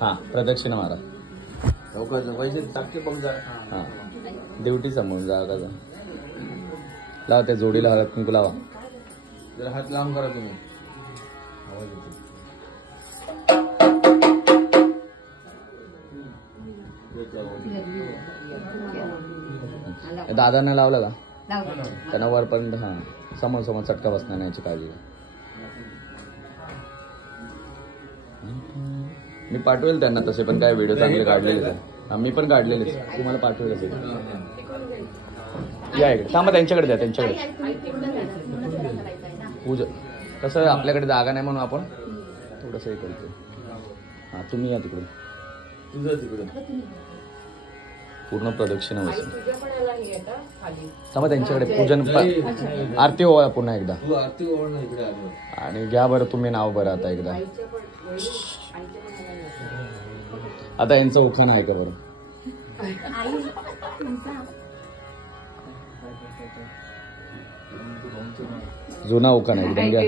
हा प्रदक्षिणा मारा. पैसे टाके बघ जा. हा ड्युटी समोरून जा. लावा त्या जोडीला हळद कुंकू लावा. जरा हात लांब करा तुम्ही. दादांना लावला का त्यांना वरपर्यंत. हा समोर समोर चटका बसणार नाही याची काळजी. मी पाठवेल त्यांना तसे पण काय व्हिडिओ चांगले काढलेले. मी पण काढलेले तुम्हाला पाठवेल असेल. या इकडे थांबा त्यांच्याकडे द्या. त्यांच्याकडे पूजा कसं आपल्याकडे जागा नाही म्हणून आपण थोडंसं हे करतो. हा तुम्ही या तिकडून. तुझं तिकडे पूर्ण प्रदक्षिणा बसून थांबा त्यांच्याकडे पूजन आरती ओळा पुन्हा एकदा. आणि घ्या बरं तुम्ही नाव बरं आता एकदा. आता यांचं उखाणं ऐका बरं. जुना उखाणा एकदम घ्या.